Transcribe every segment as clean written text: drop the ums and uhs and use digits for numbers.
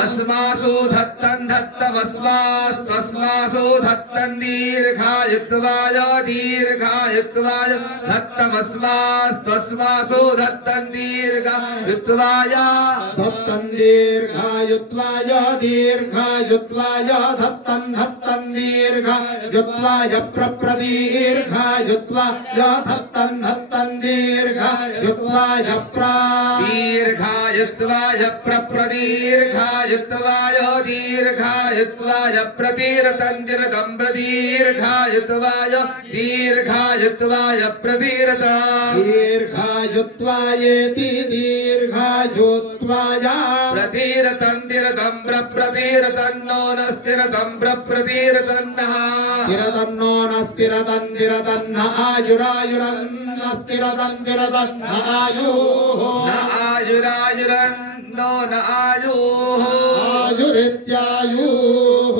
अस्मासु धत्तं धत्तमस्मास्त्वस्मासु धत्तं दीर्घायुत्वाय दीर्घायुत्वाय धत्तमस्मास्त्वस्मासु धत्तं दीर्घायुत्वाय धत्तं दीर्घायुत्वाय दीर्घायुत्वाय धत्तं धत्तं दीर्घायुत्वाय प्रप्रदीर्घायुत्वाय धत्तं धत्तं दीर्घायुत्वाय दीर्घायुत्वाय प्रप्रदीर्घायुत्वाय दीर्घायुत्वाय प्रतीरतं दिरतं प्रदीर्घायुत्वाय दीर्घायुत्वाय प्रतीरतं दीर्घायुत्वायेति दीर्घायुत्वाय प्रतीरतं दिरतं प्रप्रतीरतन्नो न स्थिरतं प्रप्रतीरतन्नः तिरतन्नो न स्थिरतं दिरतन्न आयुरायुरन्न स्थिरतं दिरतन्न आयुः न आयुरायुरन्नो न आयुः आयुरित्यायुः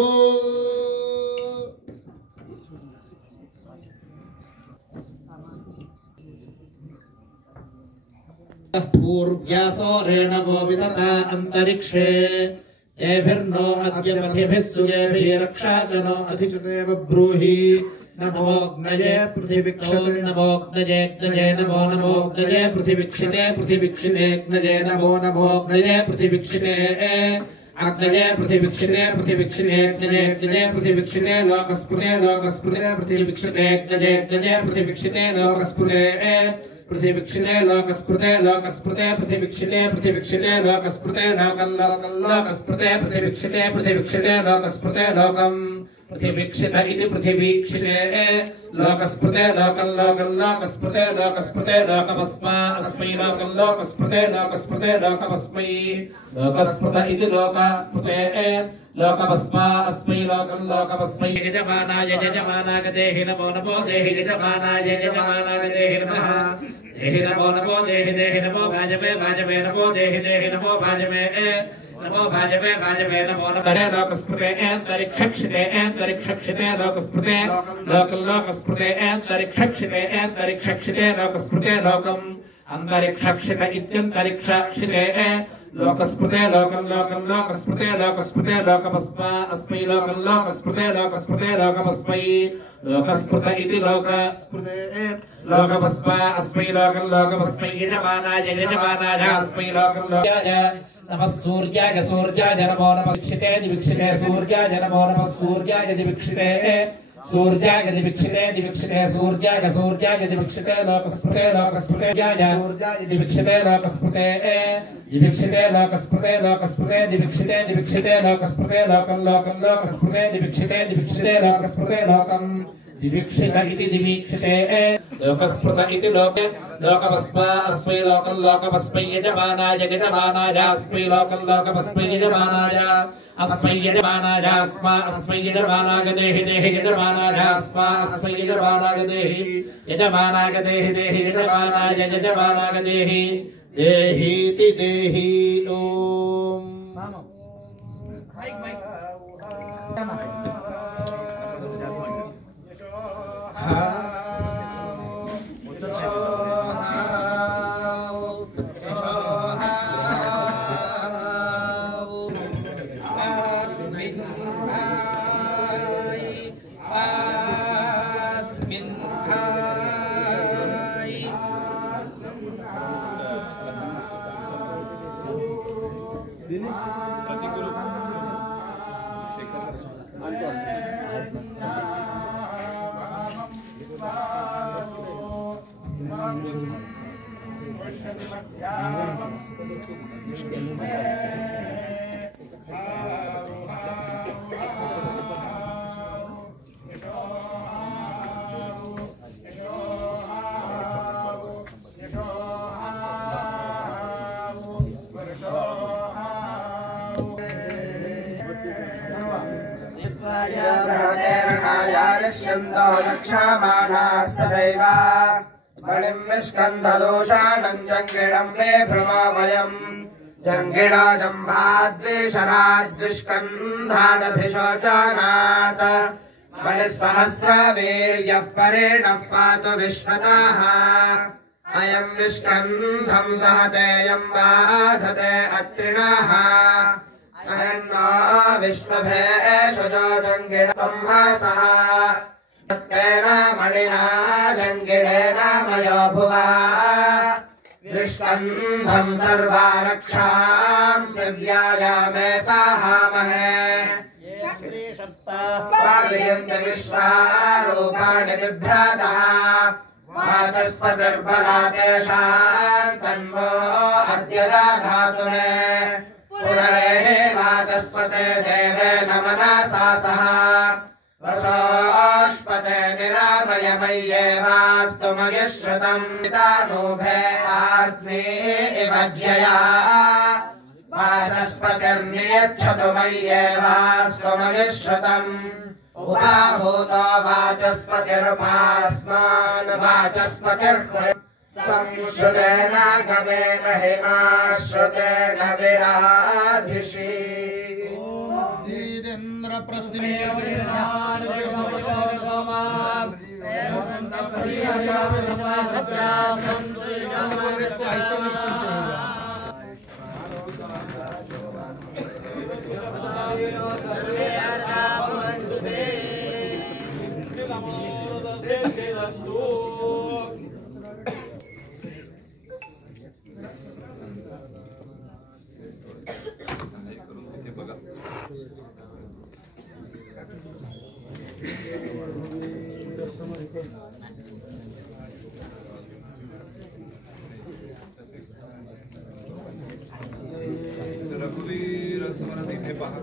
पूर्व्यासोरेण गोविदता अन्तरिक्षे एभिर्नो अद्य पथिभिः सुगेभिः रक्षा च नो अधिचुतेव ब्रूहि नमोऽग्नये पृथिवीक्षते नमोऽग्नये नमोऽग्नये पृथिवीक्षिते पृथिवीक्षितेऽग्नये नमोऽग्नये पृथिवीक्षिते अग्नये पृथिवीक्षिते पृथिवीक्षितेऽग्नये पृथिवीक्षिते लोकस्पृते पृथिवीक्षितेऽग्नये पृथिवीक्षिते लोकस्पृते पृथिवीक्षिते लोकस्पृते पृथिवीक्षिते लोकस्पृते लोकस्पृते पृथिवीक्षिते लोकस्पृते लोकम् पृथिवीक्षित इति पृथिवीक्षिते लोकस्पृते लोकस्पृते लोकमस्मै लोकस्पृते लोकमस्मै लोकस्पृत इति लोकस्पृते लोकमस्मै लोकमस्मै यजमानाय देहि नमो देहि यजमानाय देहि नमः देहि नमो देहि नमो भाजवे नमो देहि नमो भाजवे नमो भाजवे नमो लोकस्पृते अंतरिक्षक्षिते लोकस्पृते लोकस्पृते अंतरिक्षक्षिते लोकस्पृते लोकम् अंतरिक्षक्षित इत्यन्तरिक्षक्षिते लोकस्पृते लोकस्पृते लोकमस्मै लोकस्पृते लोकमस्मै लोकस्पृत इति लोकस्पृते लोकमस्मै लोकमस्मै यजमानाय अस्मै लोकम् नमः सूर्याय नमो नमः दीक्षिते सूर्याय नमो नमः सूर्याय दीक्षिते सूर्याय दीक्षिते सूर्याय दीक्षिते लोकस्पृते दीक्षिते लोकस्पृते दीक्षिते लोकस्पृते लोकस्पृते दीक्षिते लोकस्पृते लोकम् दिवीक्षित इति दिवीक्षिते लोकस्पृत इति लोके लोकमस्मै लोकमस्मै यजमानाय अस्मै लोकमस्मै यजमानाय अस्मै यजमानाय अस्मै यजमानाय देहि यजमानाय अस्मै यजमानाय देहि यजमानाय देहि यजमानाय देहि देहीति देहि ओम सदैव मणिं विस्कन्धदोषाणं जङ्गिणं मे भ्रमावयम् जङ्गिणा जम्भाद्विष्कन्धादभिशोचनात् मणिसहस्रवीर्यः परेणः पातु विश्वताः अयं विष्कन्धं सहतेयं बाधते अत्रिणः अयं यन्नो विश्वभेषजो जङ्गिडसंहासः तत्केन मणिना जङ्गिडेन मयो भुवा विष्कन्धम् सर्वा रक्षाम् शिव्यायामे साहामहे पावयन्ति विश्वारूपाणि बिभ्रातः वाचस्पतिर्बला तेषाम् तन्वो अद्य दधातु मे पुनरेः वाचस्पते देवेन मनसा सह वसोऽष्पते निरामयमय्येवास्तु मयि श्रुतम् तानूभे आर्त्मी इव ज्यया वाचस्पतिर्नियच्छतु मय्येवास्तु मयि श्रुतम् उपाहूतो वाचस्पतिरुपास्मान् वाचस्पतिर्ह्वै संश्रुतेन गमे महिमा श्रुतेन विराधिषि रघुवीर स्मरति कृपः